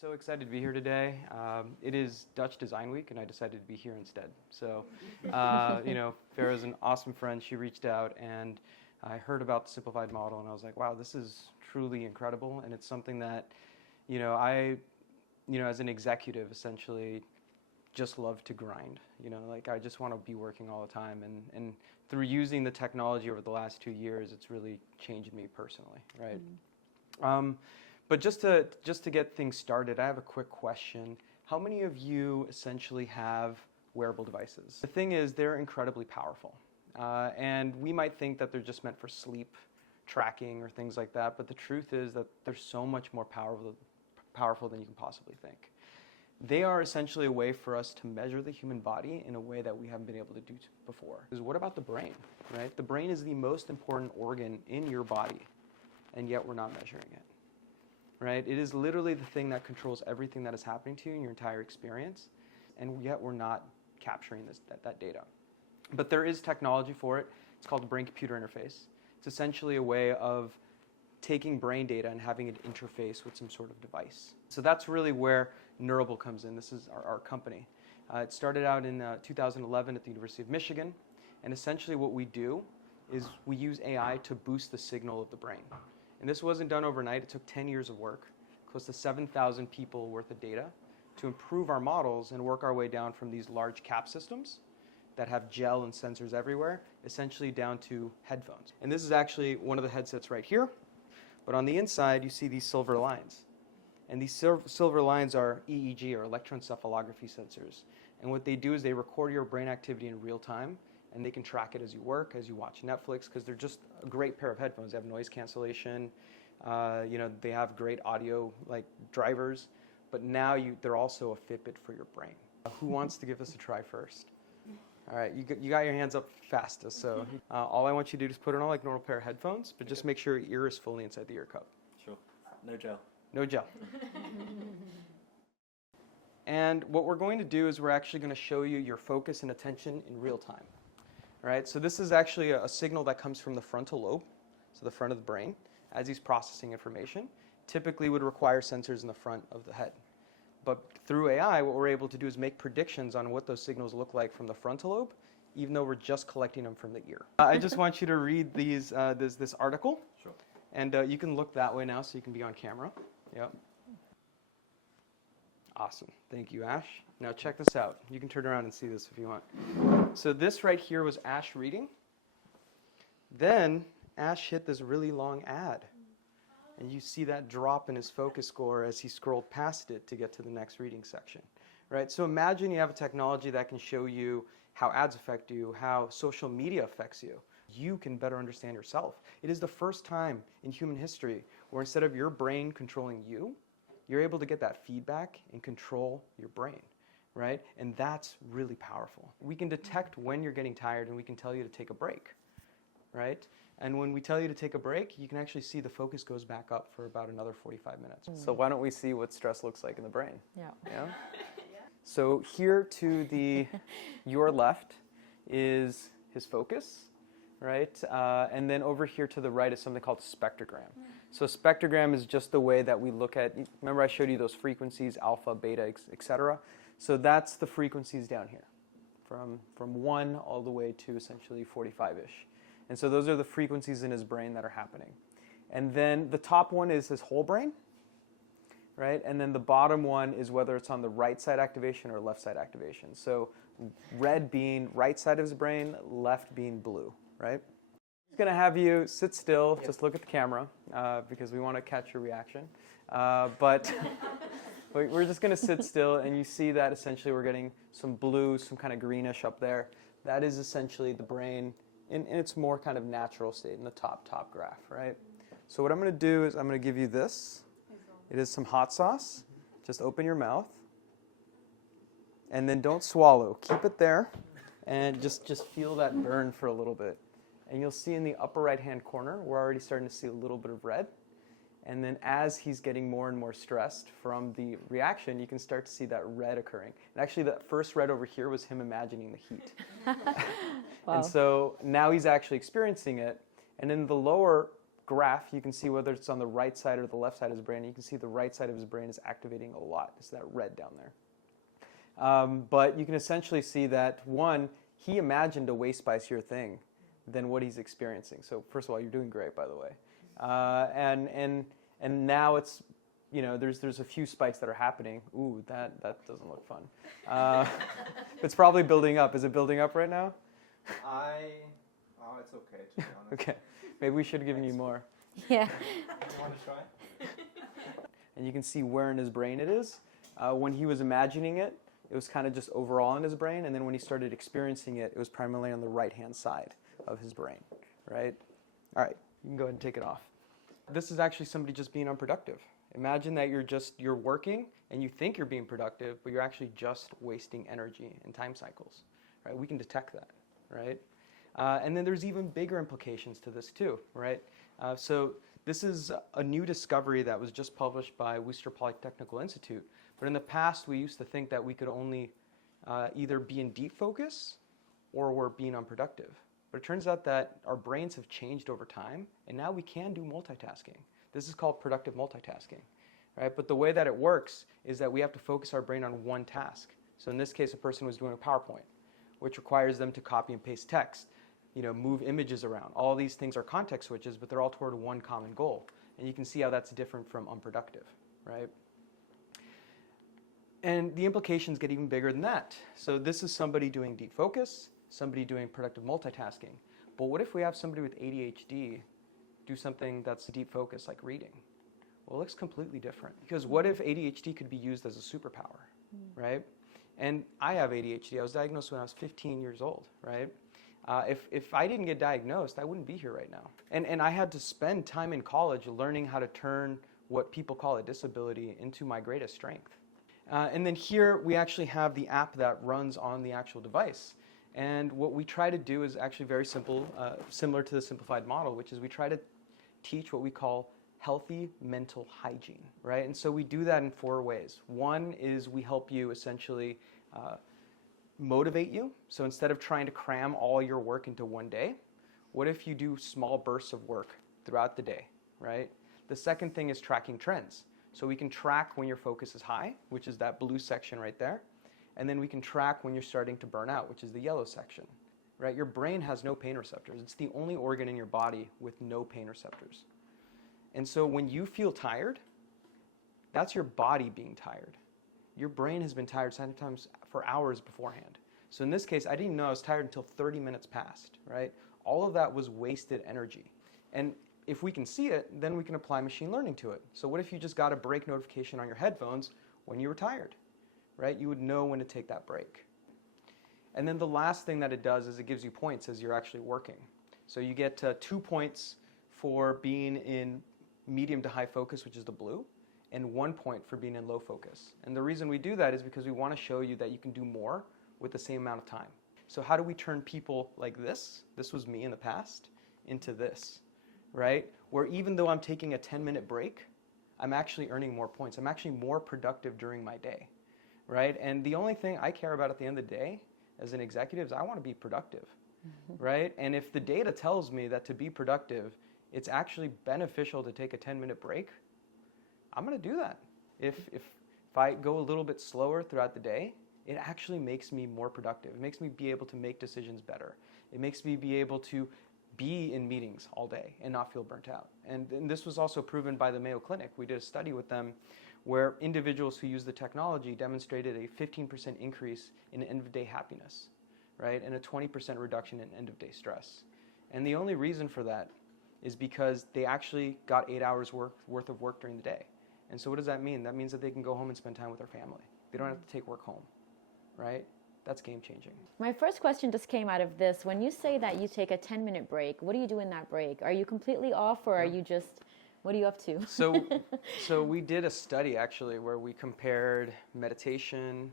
So excited to be here today. It is Dutch Design Week, and I decided to be here instead. So, Farah's an awesome friend. She reached out, and I heard about the Simplified Model, and I was like, wow, this is truly incredible, and it's something that, as an executive, essentially, just love to grind. I just want to be working all the time, and through using the technology over the last 2 years, it's really changed me personally, right? Mm-hmm. But just to get things started, I have a quick question. How many of you essentially have wearable devices? The thing is, they're incredibly powerful. And we might think that they're just meant for sleep tracking or things like that, but the truth is that they're so much more powerful than you can possibly think. They are essentially a way for us to measure the human body in a way that we haven't been able to do before. Because what about the brain, right? The brain is the most important organ in your body, and yet we're not measuring it. Right? It is literally the thing that controls everything that is happening to you in your entire experience, and yet we're not capturing that data. But there is technology for it. It's called the brain-computer interface. It's essentially a way of taking brain data and having it interface with some sort of device. So that's really where Neurable comes in. This is our company. It started out in 2011 at the University of Michigan, and essentially what we do is we use AI to boost the signal of the brain. And this wasn't done overnight. It took 10 years of work, close to 7,000 people worth of data, to improve our models and work our way down from these large cap systems that have gel and sensors everywhere, essentially down to headphones. And this is actually one of the headsets right here. But on the inside, you see these silver lines. And these silver lines are EEG, or electroencephalography sensors. And what they do is they record your brain activity in real time, and they can track it as you work, as you watch Netflix, because they're just a great pair of headphones. They have noise cancellation. They have great audio drivers. But now they're also a Fitbit for your brain. Who wants to give this a try first? All right, you got your hands up fastest. So all I want you to do is put it on like a normal pair of headphones, but just make sure your ear is fully inside the ear cup. Sure. No gel. No gel. And what we're going to do is we're actually going to show you your focus and attention in real time. Right, so this is actually a signal that comes from the frontal lobe, so the front of the brain, as he's processing information. Typically would require sensors in the front of the head. But through AI, what we're able to do is make predictions on what those signals look like from the frontal lobe, even though we're just collecting them from the ear. I just want you to read this article. Sure. And you can look that way now so you can be on camera. Yep. Awesome. Thank you, Ash. Now check this out. You can turn around and see this if you want. So this right here was Ash reading. Then Ash hit this really long ad. And you see that drop in his focus score as he scrolled past it to get to the next reading section. Right? So imagine you have a technology that can show you how ads affect you, how social media affects you. You can better understand yourself. It is the first time in human history where instead of your brain controlling you, you're able to get that feedback and control your brain, right? And that's really powerful. We can detect when you're getting tired, and we can tell you to take a break, right? And when we tell you to take a break, you can actually see the focus goes back up for about another 45 minutes. So why don't we see what stress looks like in the brain? Yeah. So here to your left is his focus, right? And then over here to the right is something called spectrogram. So spectrogram is just the way that we look at, remember I showed you those frequencies, alpha, beta, etc. So that's the frequencies down here, from 1 all the way to essentially 45-ish. And so those are the frequencies in his brain that are happening. And then the top one is his whole brain, right? And then the bottom one is whether it's on the right side activation or left side activation. So red being right side of his brain, left being blue, right? I'm going to have you sit still, just look at the camera, because we want to catch your reaction. But we're just going to sit still, and you see that essentially we're getting some blue, some kind of greenish up there. That is essentially the brain in its more kind of natural state in the top graph, right? So what I'm going to do is I'm going to give you this. It is some hot sauce. Just open your mouth. And then don't swallow. Keep it there, and just feel that burn for a little bit. And you'll see in the upper right-hand corner, we're already starting to see a little bit of red. And then as he's getting more and more stressed from the reaction, you can start to see that red occurring. And actually, that first red over here was him imagining the heat. Wow. And so now he's actually experiencing it. And in the lower graph, you can see whether it's on the right side or the left side of his brain. You can see the right side of his brain is activating a lot. It's that red down there. But you can essentially see that, one, he imagined a way spicier thing than what he's experiencing. So first of all, you're doing great, by the way. And now it's, there's a few spikes that are happening. Ooh, that doesn't look fun. It's probably building up. Is it building up right now? It's okay, to be honest. Okay. Maybe we should have given you more. Yeah. You want to try? And you can see where in his brain it is. When he was imagining it, it was kind of just overall in his brain. And then when he started experiencing it, it was primarily on the right-hand side of his brain, right? All right, you can go ahead and take it off. This is actually somebody just being unproductive. Imagine that you're working and you think you're being productive, but you're actually just wasting energy and time cycles, right? We can detect that, right? And then there's even bigger implications to this too, right? So this is a new discovery that was just published by Worcester Polytechnical Institute. But in the past, we used to think that we could only either be in deep focus or we're being unproductive. But it turns out that our brains have changed over time, and now we can do multitasking. This is called productive multitasking, right? But the way that it works is that we have to focus our brain on one task. So in this case, a person was doing a PowerPoint, which requires them to copy and paste text, move images around. All these things are context switches, but they're all toward one common goal. And you can see how that's different from unproductive, right? And the implications get even bigger than that. So this is somebody doing deep focus, somebody doing productive multitasking. But what if we have somebody with ADHD do something that's deep focus, like reading? Well, it looks completely different. Because what if ADHD could be used as a superpower, right? And I have ADHD. I was diagnosed when I was 15 years old, right? If I didn't get diagnosed, I wouldn't be here right now. And I had to spend time in college learning how to turn what people call a disability into my greatest strength. And then here we actually have the app that runs on the actual device. And what we try to do is actually very simple, similar to the simplified model, which is we try to teach what we call healthy mental hygiene, right? And so we do that in 4 ways. One is we help you essentially motivate you. So instead of trying to cram all your work into one day, what if you do small bursts of work throughout the day, right? The second thing is tracking trends. So we can track when your focus is high, which is that blue section right there. And then we can track when you're starting to burn out, which is the yellow section, right? Your brain has no pain receptors. It's the only organ in your body with no pain receptors. And so when you feel tired, that's your body being tired. Your brain has been tired sometimes for hours beforehand. So in this case, I didn't know I was tired until 30 minutes passed, right? All of that was wasted energy. And if we can see it, then we can apply machine learning to it. So what if you just got a break notification on your headphones when you were tired, right? You would know when to take that break. And then the last thing that it does is it gives you points as you're actually working. So you get 2 points for being in medium to high focus, which is the blue, and 1 point for being in low focus. And the reason we do that is because we want to show you that you can do more with the same amount of time. So how do we turn people like this was me in the past, into this, right? Where even though I'm taking a 10-minute break, I'm actually earning more points. I'm actually more productive during my day, right? And the only thing I care about at the end of the day as an executive is I want to be productive, right? And if the data tells me that to be productive, it's actually beneficial to take a 10-minute break, I'm going to do that. If I go a little bit slower throughout the day, it actually makes me more productive. It makes me be able to make decisions better. It makes me be able to be in meetings all day and not feel burnt out. And this was also proven by the Mayo Clinic. We did a study with them where individuals who used the technology demonstrated a 15% increase in end-of-day happiness, right? And a 20% reduction in end-of-day stress. And the only reason for that is because they actually got 8 hours worth of work during the day. And so what does that mean? That means that they can go home and spend time with their family. They don't have to take work home, right? That's game changing. My first question just came out of this. When you say that you take a 10-minute break, what do you do in that break? Are you completely off, or are you just, what are you up to? So we did a study actually where we compared meditation,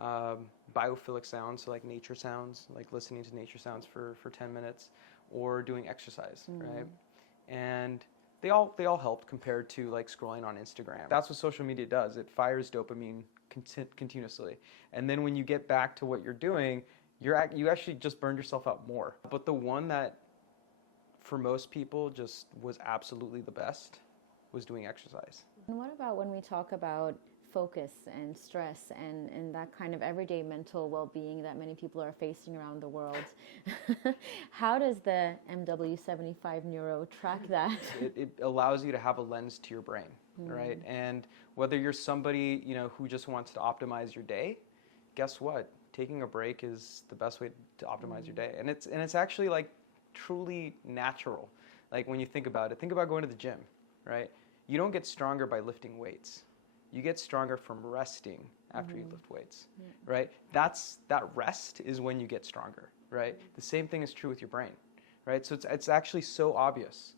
biophilic sounds, so like nature sounds, like listening to nature sounds for 10 minutes, or doing exercise, right? And they all helped compared to like scrolling on Instagram. That's what social media does. It fires dopamine continuously. And then when you get back to what you're doing, you actually just burned yourself out more. But the one that for most people just was absolutely the best was doing exercise. And what about when we talk about focus and stress and that kind of everyday mental well-being that many people are facing around the world? How does the MW75 Neuro track that? It allows you to have a lens to your brain, right? And whether you're somebody, who just wants to optimize your day, guess what? Taking a break is the best way to optimize your day. And it's actually like truly natural. Like when you think about it, think about going to the gym, right? You don't get stronger by lifting weights. You get stronger from resting after you lift weights, right? That rest is when you get stronger, right? The same thing is true with your brain, right? So it's actually so obvious.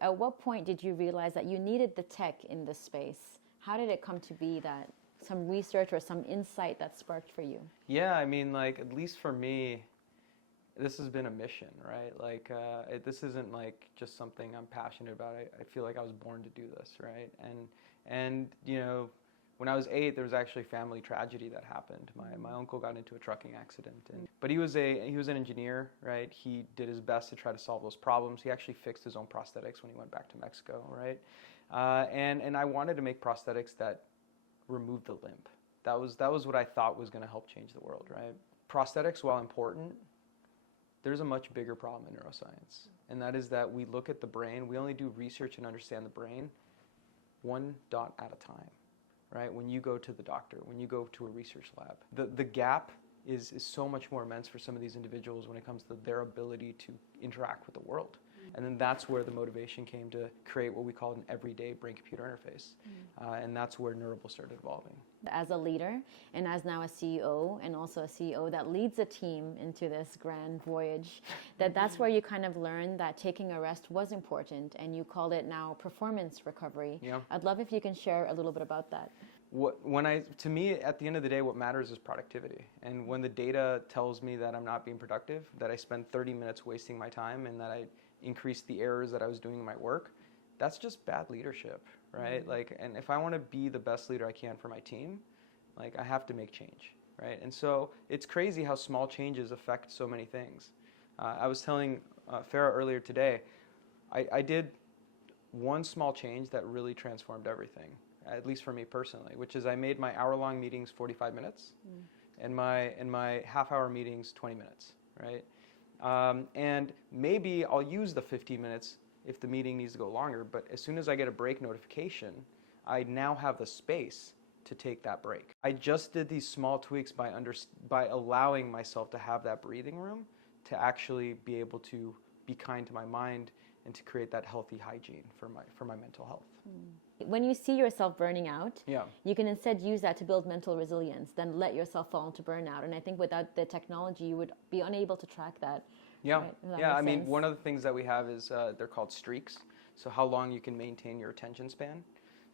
At what point did you realize that you needed the tech in this space? How did it come to be that some research or some insight that sparked for you? Yeah, I mean, like, at least for me, this has been a mission, right? Like, this isn't like just something I'm passionate about. I feel like I was born to do this, right? And when I was 8, there was actually family tragedy that happened. My uncle got into a trucking accident, but he was an engineer, right? He did his best to try to solve those problems. He actually fixed his own prosthetics when he went back to Mexico, right? And I wanted to make prosthetics that removed the limp. That was what I thought was going to help change the world, right? Prosthetics, while important, there's a much bigger problem in neuroscience, and that is that we look at the brain. We only do research and understand the brain one dot at a time, right? When you go to the doctor, when you go to a research lab, the gap is so much more immense for some of these individuals when it comes to their ability to interact with the world. And then that's where the motivation came to create what we call an everyday brain-computer interface. And that's where Neurable started evolving. As a leader and as now a CEO, and also a CEO that leads a team into this grand voyage, that's where you kind of learned that taking a rest was important, and you called it now performance recovery. Yeah. I'd love if you can share a little bit about that. To me, at the end of the day, what matters is productivity. And when the data tells me that I'm not being productive, that I spend 30 minutes wasting my time, and that I increase the errors that I was doing in my work, that's just bad leadership, right? And if I want to be the best leader I can for my team, I have to make change, right? And so it's crazy how small changes affect so many things. I was telling Farah earlier today, I did one small change that really transformed everything, at least for me personally, which is I made my hour-long meetings 45 minutes and my half-hour meetings 20 minutes, right? And maybe I'll use the 15 minutes if the meeting needs to go longer, but as soon as I get a break notification, I now have the space to take that break. I just did these small tweaks by allowing myself to have that breathing room to actually be able to be kind to my mind and to create that healthy hygiene for my mental health. When you see yourself burning out, Yeah. you can instead use that to build mental resilience, then let yourself fall into burnout. And I think without the technology, you would be unable to track that. Yeah, Right? If that yeah. I makes mean, sense. one of the things that we have is they're called streaks. So how long you can maintain your attention span,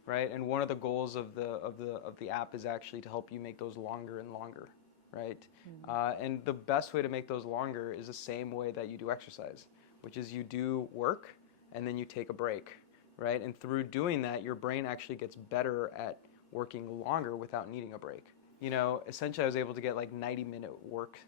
right? And one of the goals of the app is actually to help you make those longer and longer, right? And the best way to make those longer is the same way that you do exercise, which is you do work and then you take a break, right? And through doing that, your brain actually gets better at working longer without needing a break. Essentially, I was able to get 90-minute work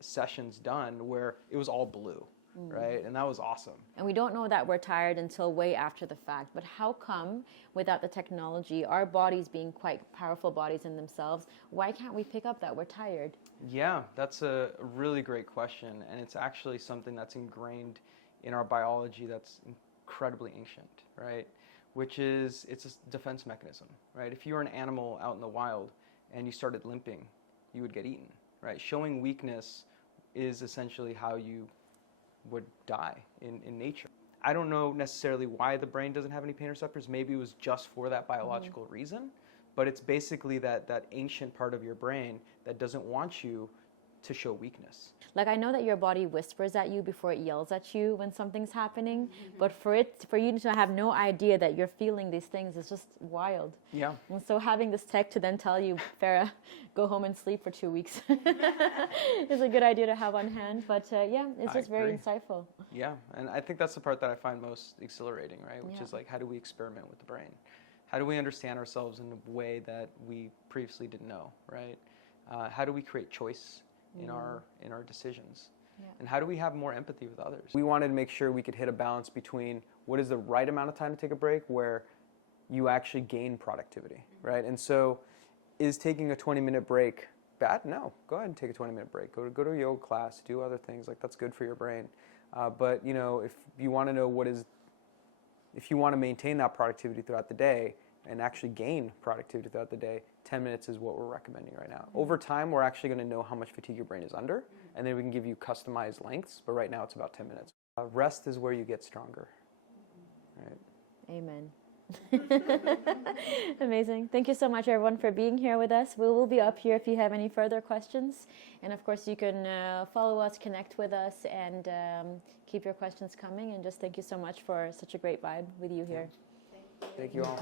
sessions done where it was all blue, right? And that was awesome. And we don't know that we're tired until way after the fact. But how come, without the technology, our bodies being quite powerful bodies in themselves, why can't we pick up that we're tired? Yeah, that's a really great question. And it's actually something that's ingrained in our biology that's incredibly ancient, right? Which is, it's a defense mechanism, right? If you were an animal out in the wild and you started limping, you would get eaten, right? Showing weakness is essentially how you would die in nature. I don't know necessarily why the brain doesn't have any pain receptors. Maybe it was just for that biological reason, but it's basically that ancient part of your brain that doesn't want you to show weakness. I know that your body whispers at you before it yells at you when something's happening, but for you to have no idea that you're feeling these things is just wild. Yeah. And so having this tech to then tell you, Farah, go home and sleep for 2 weeks is a good idea to have on hand. But it's just very insightful. Yeah, and I think that's the part that I find most exhilarating, right? Which is how do we experiment with the brain? How do we understand ourselves in a way that we previously didn't know, right? How do we create choice in our decisions? And how do we have more empathy with others? We wanted to make sure we could hit a balance between what is the right amount of time to take a break where you actually gain productivity, right? And so is taking a 20-minute break bad? No. Go ahead and take a 20-minute break. Go to a yoga class, do other things. Like, that's good for your brain. But, you know, if you want to know if you want to maintain that productivity throughout the day and actually gain productivity throughout the day, 10 minutes is what we're recommending right now. Over time, we're actually going to know how much fatigue your brain is under, and then we can give you customized lengths, but right now it's about 10 minutes. Rest is where you get stronger. Right? Amen. Amazing. Thank you so much, everyone, for being here with us. We will be up here if you have any further questions. And of course, you can follow us, connect with us, and keep your questions coming. And just thank you so much for such a great vibe with you here. Thank you all.